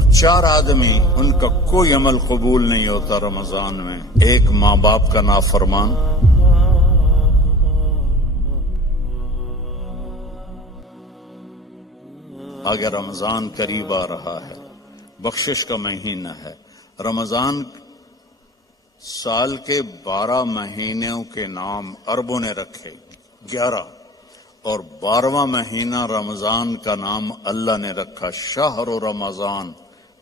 اور 4 آدمی ان کا کوئی عمل قبول نہیں ہوتا رمضان میں. ایک ماں باپ کا نافرمان، آگے رمضان قریب آ رہا ہے، بخشش کا مہینہ ہے. رمضان سال کے 12 مہینوں کے نام عربوں نے رکھے 11، اور 12واں مہینہ رمضان کا نام اللہ نے رکھا شہر رمضان،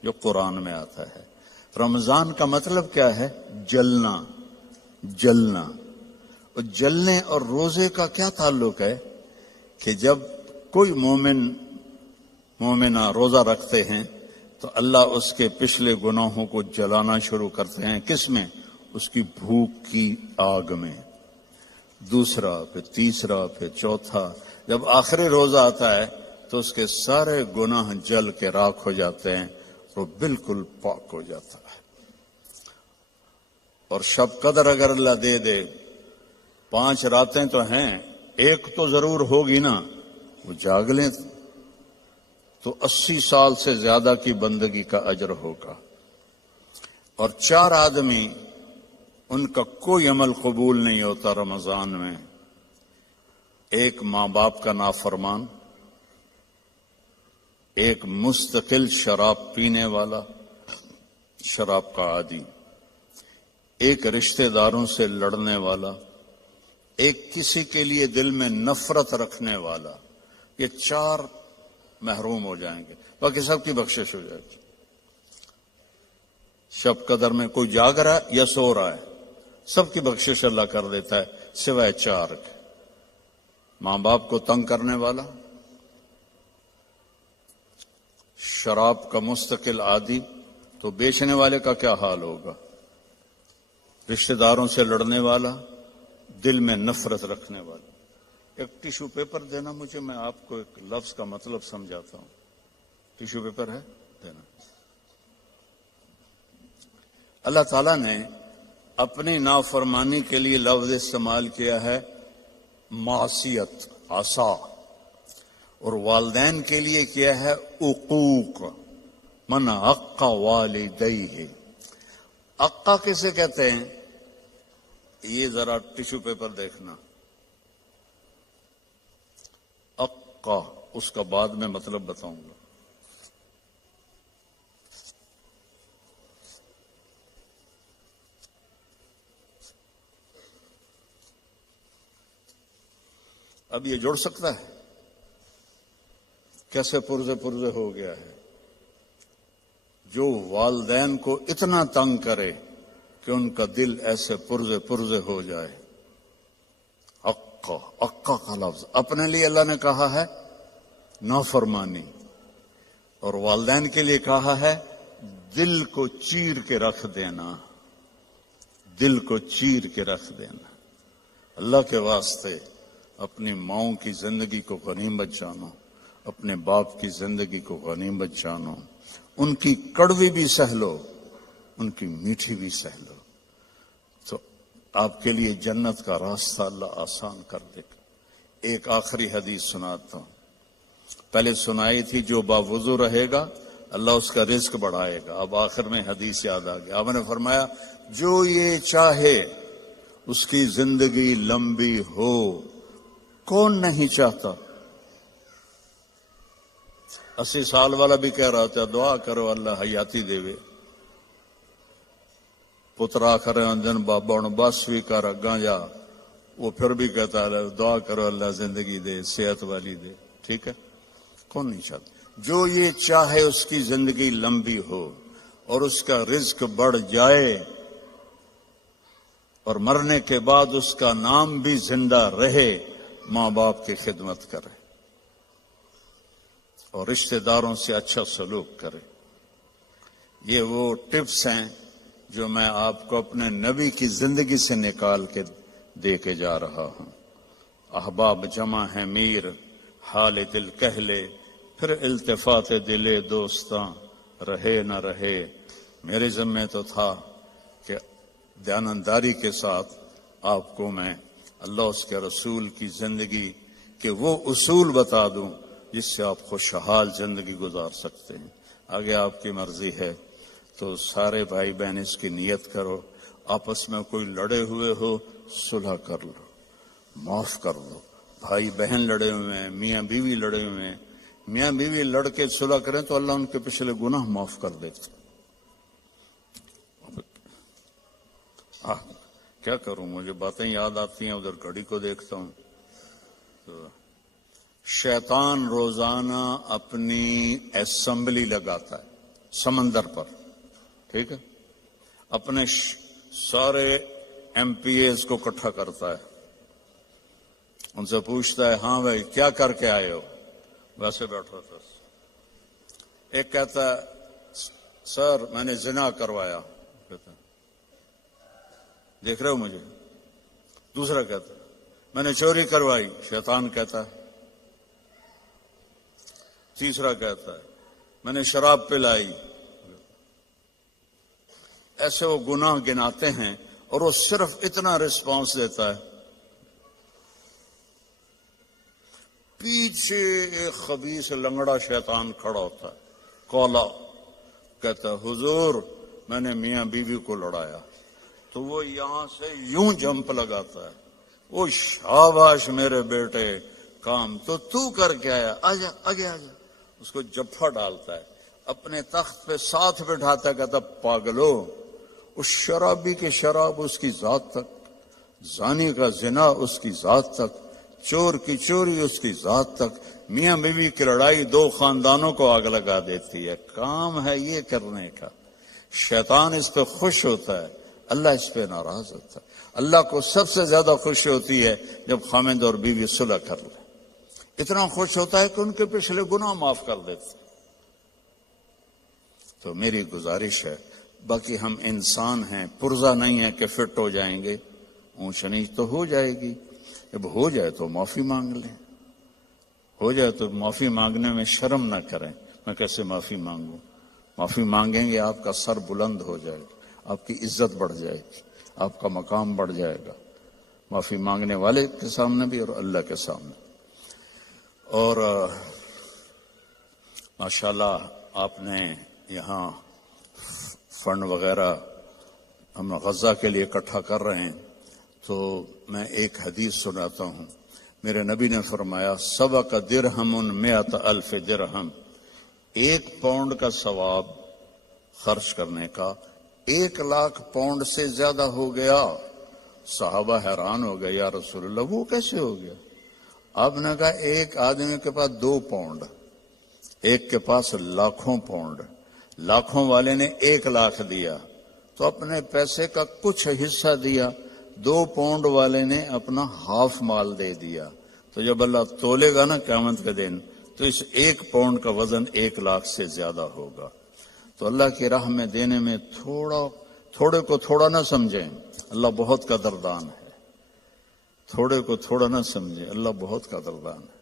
جو قرآن میں آتا ہے. رمضان کا مطلب کیا ہے؟ جلنا. جلنا اور جلنے اور روزے کا کیا تعلق ہے کہ جب کوئی مومنہ روزہ رکھتے ہیں تو اللہ اس کے پچھلے گناہوں کو جلانا شروع کرتے ہیں. کس میں؟ اس کی بھوک کی آگ میں. دوسرا، پھر تیسرا، پھر چوتھا. جب آخری روزہ آتا ہے تو اس کے سارے گناہ جل کے راکھ ہو جاتے ہیں، وہ بالکل پاک ہو جاتا ہے. اور شب قدر اگر اللہ دے دے، 5 راتیں تو ہیں، ایک تو ضرور ہوگی نا، وہ جاگ لیں تو 80 سال سے زیادہ کی بندگی کا اجر ہوگا. اور 4 آدمی ان کا کوئی عمل قبول نہیں ہوتا رمضان میں. ایک ماں باپ کا نافرمان، ایک مستقل شراب پینے والا، شراب کا عادی، ایک رشتہ داروں سے لڑنے والا، ایک کسی کے لیے دل میں نفرت رکھنے والا. یہ 4 محروم ہو جائیں گے، باقی سب کی بخشش ہو جائے گی. شب قدر میں کوئی جاگ رہا ہے یا سو رہا ہے، سب کی بخشش اللہ کر دیتا ہے سوائے 4 کے. ماں باپ کو تنگ کرنے والا، شراب کا مستقل عادی، تو بیچنے والے کا کیا حال ہوگا؟ رشتہ داروں سے لڑنے والا، دل میں نفرت رکھنے والا. ایک ٹیشو پیپر دینا مجھے، میں آپ کو ایک لفظ کا مطلب سمجھاتا ہوں. ٹیشو پیپر ہے؟ دینا. اللہ تعالیٰ نے اپنی نافرمانی کے لیے لفظ استعمال کیا ہے معصیت، عصا، اور والدین کے لیے کیا ہے عقوق. من عق والدیہ. عقا کسے کہتے ہیں؟ یہ ذرا ٹیشو پیپر دیکھنا. عقا، اس کا بعد میں مطلب بتاؤں گا. اب یہ جڑ سکتا ہے؟ کیسے پرزے ہو گیا ہے. جو والدین کو اتنا تنگ کرے کہ ان کا دل ایسے پرزے ہو جائے. عقا کا لفظ اپنے لیے اللہ نے کہا ہے نافرمانی، اور والدین کے لیے کہا ہے دل کو چیر کے رکھ دینا. دل کو چیر کے رکھ دینا. اللہ کے واسطے اپنی ماؤں کی زندگی کو غنیمت جانو، اپنے باپ کی زندگی کو غنیمت جانو. ان کی کڑوی بھی سہ لو، ان کی میٹھی بھی سہ لو، تو آپ کے لیے جنت کا راستہ اللہ آسان کر دے گا. ایک آخری حدیث سناتا ہوں. پہلے سنائی تھی جو باوضو رہے گا اللہ اس کا رزق بڑھائے گا. اب آخر میں حدیث یاد آ گیا. آپ نے فرمایا جو یہ چاہے اس کی زندگی لمبی ہو. کون نہیں چاہتا؟ 80 سال والا بھی کہہ رہا تھا دعا کرو اللہ حیاتی دے وے. پترا کرے اندن بابا بس بھی کر اگاں جا، وہ پھر بھی کہتا ہے دعا کرو اللہ زندگی دے، صحت والی دے. ٹھیک ہے، کون نہیں چاہتا؟ جو یہ چاہے اس کی زندگی لمبی ہو اور اس کا رزق بڑھ جائے اور مرنے کے بعد اس کا نام بھی زندہ رہے، ماں باپ کی خدمت کرے اور رشتہ داروں سے اچھا سلوک کرے. یہ وہ ٹپس ہیں جو میں آپ کو اپنے نبی کی زندگی سے نکال کے دے کے جا رہا ہوں. احباب جمع ہے میر، حال دل کہہ لے، پھر التفات دلے دوستاں رہے نہ رہے. میرے ذمہ تو تھا کہ دیانتداری کے ساتھ آپ کو میں اللہ اس کے رسول کی زندگی کے وہ اصول بتا دوں جس سے آپ خوشحال زندگی گزار سکتے ہیں. آگے آپ کی مرضی ہے تو سارے بھائی بہن اس کی نیت کرو، آپس میں کوئی لڑے ہوئے ہو صلح کر لو، معاف کر دو. بھائی بہن لڑے ہوئے ہیں، میاں بیوی لڑے ہوئے ہیں، میاں بیوی لڑ کے صلح کریں تو اللہ ان کے پچھلے گناہ معاف کر دیتے. کیا کروں، مجھے باتیں یاد آتی ہیں، ادھر گھڑی کو دیکھتا ہوں تو شیطان روزانہ اپنی اسمبلی لگاتا ہے سمندر پر، ٹھیک ہے، اپنے سارے ایم پی ایز کو اکٹھا کرتا ہے، ان سے پوچھتا ہے ہاں بھائی کیا کر کے آئے ہو؟ ویسے بیٹھا تھا. ایک کہتا ہے سر میں نے زنا کروایا، کہتا ہے دیکھ رہے ہو مجھے. دوسرا کہتا ہے میں نے چوری کروائی، شیطان کہتا ہے. تیسرا کہتا ہے میں نے شراب پلائی. ایسے وہ گناہ گناتے ہیں اور وہ صرف اتنا رسپانس دیتا ہے. پیچھے ایک خبیث لنگڑا شیطان کھڑا ہوتا ہے، کولا، کہتا ہے حضور میں نے میاں بیوی کو لڑایا. تو وہ یہاں سے یوں جمپ لگاتا ہے، وہ شاباش میرے بیٹے، کام تو کر کے آیا، آجا آگے آجا. اس کو جفا ڈالتا ہے، اپنے تخت پہ ساتھ بٹھاتا ہے، کہتا پاگلو، اس شرابی کی شراب اس کی ذات تک، زانی کا زنا اس کی ذات تک، چور کی چوری اس کی ذات تک. میاں بیوی کی لڑائی دو خاندانوں کو آگ لگا دیتی ہے. کام ہے یہ کرنے کا. شیطان اس پہ خوش ہوتا ہے، اللہ اس پہ ناراض ہوتا ہے. اللہ کو سب سے زیادہ خوشی ہوتی ہے جب خاوند اور بیوی صلح کر لے. اتنا خوش ہوتا ہے کہ ان کے پچھلے گناہ معاف کر دیتے. تو میری گزارش ہے، باقی ہم انسان ہیں، پرزہ نہیں ہے کہ فٹ ہو جائیں گے، اونچ نیچ تو ہو جائے گی. جب ہو جائے تو معافی مانگ لیں، ہو جائے تو معافی مانگنے میں شرم نہ کریں. میں کیسے معافی مانگوں؟ معافی مانگیں گے آپ کا سر بلند ہو جائے گا، آپ کی عزت بڑھ جائے گی، آپ کا مقام بڑھ جائے گا، معافی مانگنے والے کے سامنے بھی اور اللہ کے سامنے. اور ماشاءاللہ آپ نے یہاں فنڈ وغیرہ ہم غزہ کے لیے اکٹھا کر رہے ہیں، تو میں ایک حدیث سناتا ہوں. میرے نبی نے فرمایا سبق درہم 100,000 درہم، 1 پاؤنڈ کا ثواب خرچ کرنے کا 1,00,000 پاؤنڈ سے زیادہ ہو گیا. صحابہ حیران ہو گئے، یا رسول اللہ وہ کیسے ہو گیا؟ آپ نے کہا ایک آدمی کے پاس 2 پاؤنڈ، ایک کے پاس لاکھوں پاؤنڈ، لاکھوں والے نے 1,00,000 دیا تو اپنے پیسے کا کچھ حصہ دیا، 2 پاؤنڈ والے نے اپنا ہاف مال دے دیا. تو جب اللہ تولے گا نا قیامت کے دن تو اس 1 پاؤنڈ کا وزن 1,00,000 سے زیادہ ہوگا. تو اللہ کی راہ میں دینے میں تھوڑے کو تھوڑا نہ سمجھیں، اللہ بہت قدردان ہے. تھوڑے کو تھوڑا نہ سمجھیں، اللہ بہت قدردان ہے.